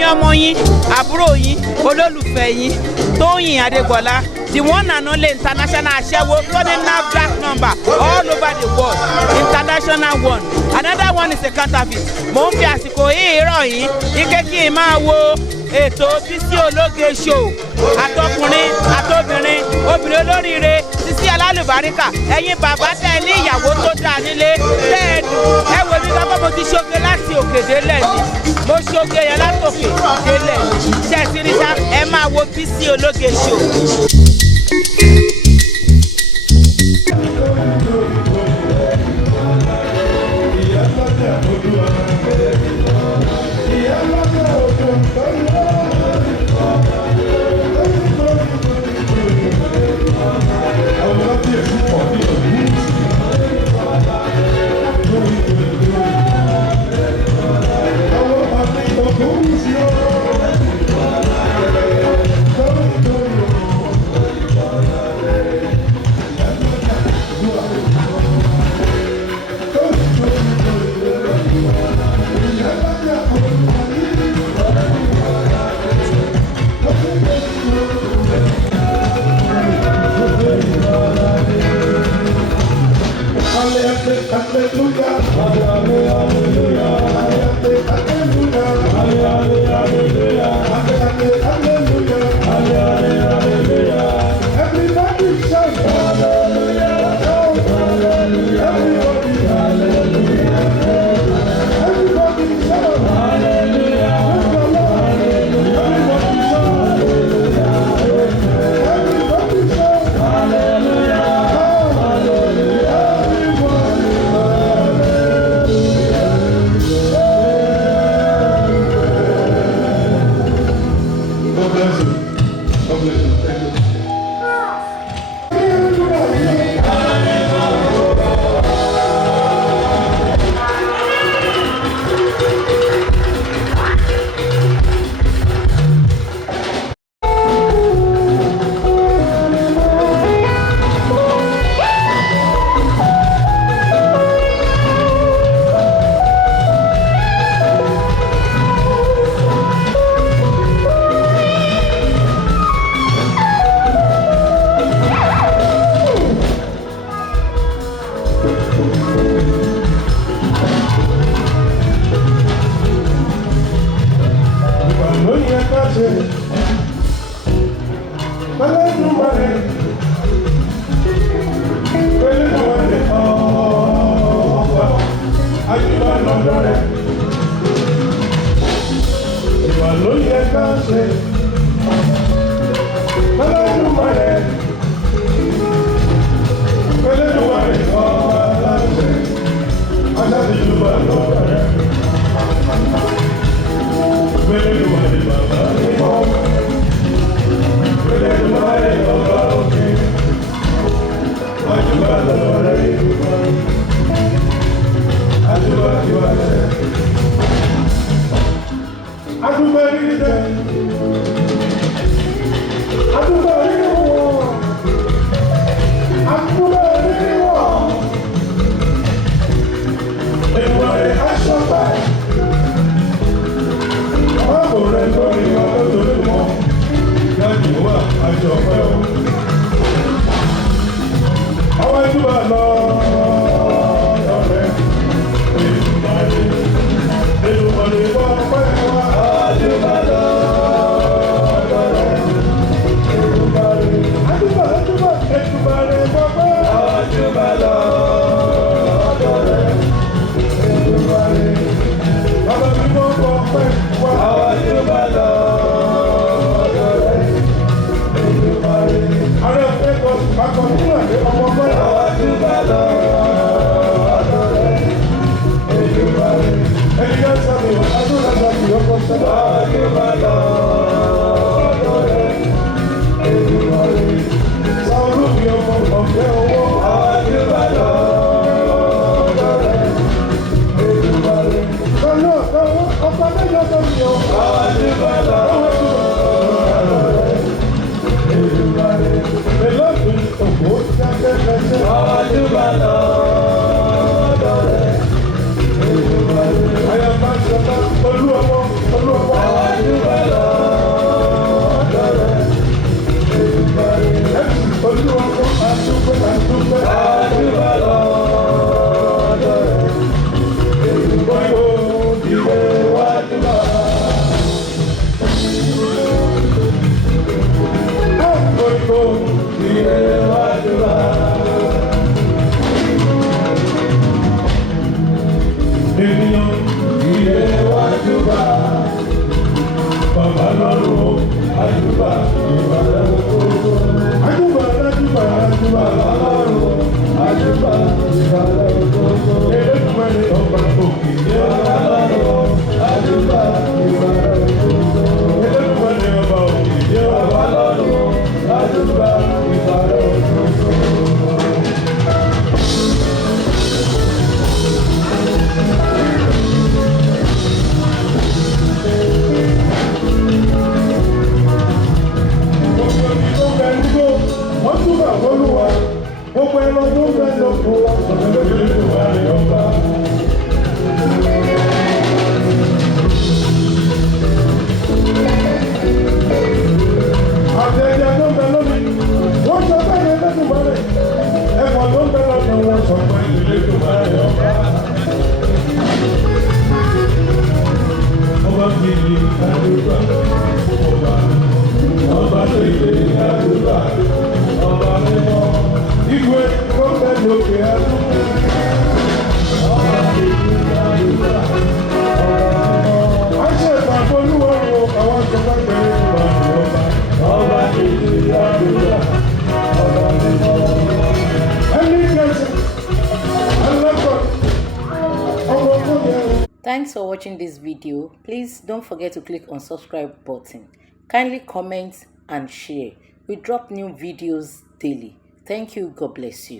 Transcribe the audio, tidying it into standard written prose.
èmi ọmọ yín àbúrò yín olólùfẹ́ yín Tóyìn Adégbọlá, the one and only international aṣẹ́wó tó ní NAFDAC number all over the world, international one. Another one is a counterfeit. Mo ń fi àsìkò yìí rọ̀ yín ike kí n máa wo ètò Bísí Ológe show, àtọkùnrin àtobìnrin, obìnrin olóríire, Sisi alálùbáríkà, ẹ̀yin bàbá tẹ́ ní ìyàwó tó dáa nílé tẹ́ ẹ wo mi lọ́kọ́ mo ti ṣoge láti òkè délẹ̀ ni mo ṣoge yẹn láti òkè délẹ̀ ṣe é ti rí sá ẹ máa wo Bísí Ológe show. I am Thanks for watching this video. Please don't forget to click on subscribe button. Kindly comment and share. We drop new videos daily. Thank you. God bless you.